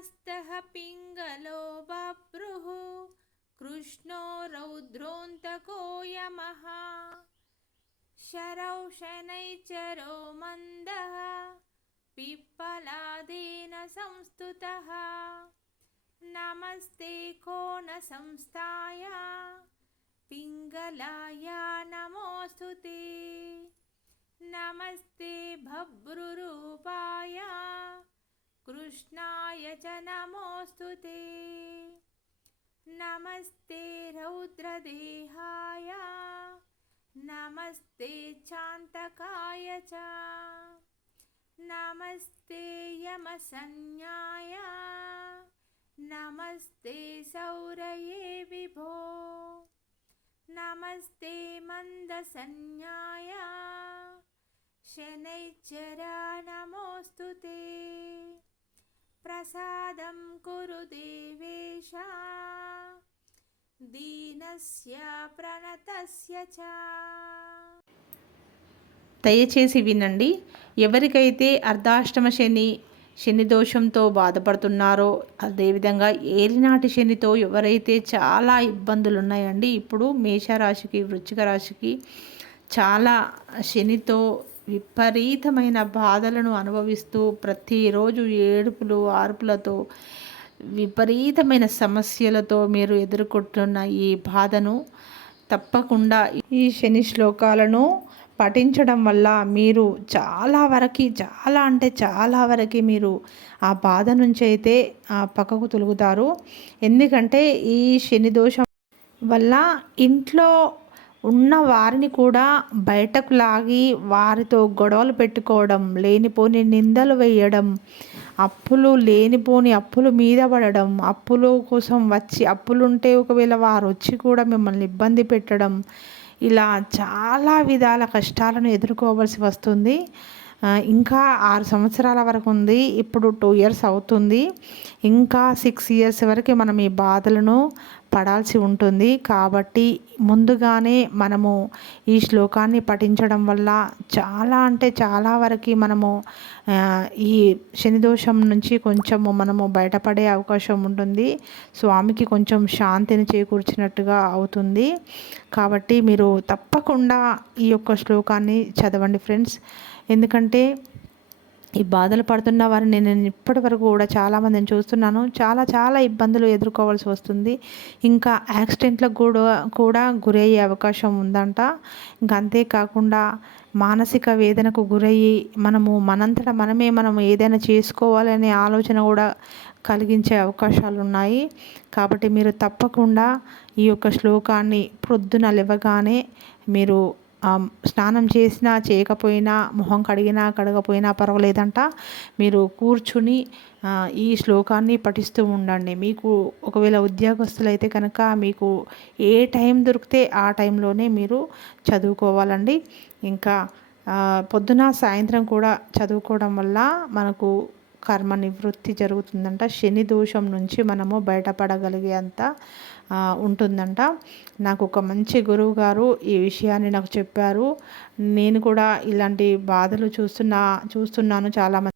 नमस्तः पिङ्गलो बभ्रुः कृष्णो रौद्रोऽन्तको यमः शरौ शनैश्चरो मन्दः पिप्पलादेन संस्तुतः नमस्ते कोणसंस्थाय पिङ्गलाय नमोऽस्तु ते नमस्ते बभ्रुरूपाय कृष्णाय च नमोऽस्तु ते नमस्ते रौद्रदेहाय नमस्ते चान्तकाय च नमस्ते यमसंज्ञाय नमस्ते सौरये विभो नमस्ते मन्दसंज्ञाय शनैश्चरा नमोऽस्तु ते प्रसादं कुरु देवेश दीनस्य प्रणतस्य च। దయచేసి వినండి. ఎవరికైతే అర్ధాష్టమ శని దోషంతో బాధపడుతున్నారో, అదేవిధంగా ఏలినాటి శనితో ఎవరైతే చాలా ఇబ్బందులు ఉన్నాయండి, ఇప్పుడు మేషరాశికి వృశ్చిక రాశికి చాలా శనితో విపరీతమైన బాధలను అనుభవిస్తూ ప్రతిరోజు ఏడుపులు ఆర్పులతో విపరీతమైన సమస్యలతో మీరు ఎదుర్కొంటున్న ఈ బాధను తప్పకుండా ఈ శని శ్లోకాలను పఠించడం వల్ల మీరు చాలా వరకు మీరు ఆ బాధ నుంచి అయితే పక్కకు తొలుగుతారు. ఎందుకంటే ఈ శని దోషం వల్ల ఇంట్లో ఉన్న వారిని కూడా బయటకు లాగి వారితో గొడవలు పెట్టుకోవడం, లేనిపోని నిందలు వేయడం, లేనిపోని అప్పులు మీద పడడం, అప్పుల కోసం వచ్చి అప్పులుంటే ఒకవేళ వారు వచ్చి కూడా మిమ్మల్ని ఇబ్బంది పెట్టడం, ఇలా చాలా విధాల కష్టాలను ఎదుర్కోవాల్సి వస్తుంది. ఇంకా 6 సంవత్సరాల వరకు ఉంది. ఇప్పుడు 2 ఇయర్స్ అవుతుంది. ఇంకా 6 ఇయర్స్ వరకు మనం ఈ బాధలను పడాల్సి ఉంటుంది. కాబట్టి ముందుగానే మనము ఈ శ్లోకాన్ని పఠించడం వల్ల చాలా వరకు మనము ఈ శనిదోషం నుంచి కొంచెము మనము బయటపడే అవకాశం ఉంటుంది. స్వామికి కొంచెం శాంతిని చేకూర్చినట్టుగా అవుతుంది. కాబట్టి మీరు తప్పకుండా ఈ యొక్క శ్లోకాన్ని చదవండి ఫ్రెండ్స్. ఎందుకంటే ఈ బాధలు పడుతున్న వారిని నేను ఇప్పటి వరకు కూడా చాలామందిని చూస్తున్నాను. చాలా ఇబ్బందులు ఎదుర్కోవాల్సి వస్తుంది. ఇంకా యాక్సిడెంట్లకు కూడా గురయ్యే అవకాశం ఉందంట. ఇంకా అంతేకాకుండా మానసిక వేదనకు గురయ్యి మనము ఏదైనా చేసుకోవాలనే ఆలోచన కూడా కలిగించే అవకాశాలు ఉన్నాయి. కాబట్టి మీరు తప్పకుండా ఈ యొక్క శ్లోకాన్ని ప్రొద్దున లేవగానే మీరు స్నానం చేసినా చేయకపోయినా, మొహం కడిగినా కడగపోయినా పర్వాలేదంట, మీరు కూర్చుని ఈ శ్లోకాన్ని పఠిస్తూ ఉండండి. మీకు ఒకవేళ ఉద్యోగస్తులైతే కనుక మీకు ఏ టైం దొరికితే ఆ టైంలోనే మీరు చదువుకోవాలండి. ఇంకా పొద్దున సాయంత్రం కూడా చదువుకోవడం వల్ల మనకు కర్మ నివృత్తి జరుగుతుందంట. శని దోషం నుంచి మనము బయటపడగలిగే అంత ఉంటుందంట. నాకు ఒక మంచి గురువు గారు ఈ విషయాన్ని నాకు చెప్పారు. నేను కూడా ఇలాంటి బాధలు చూస్తున్నాను చాలామంది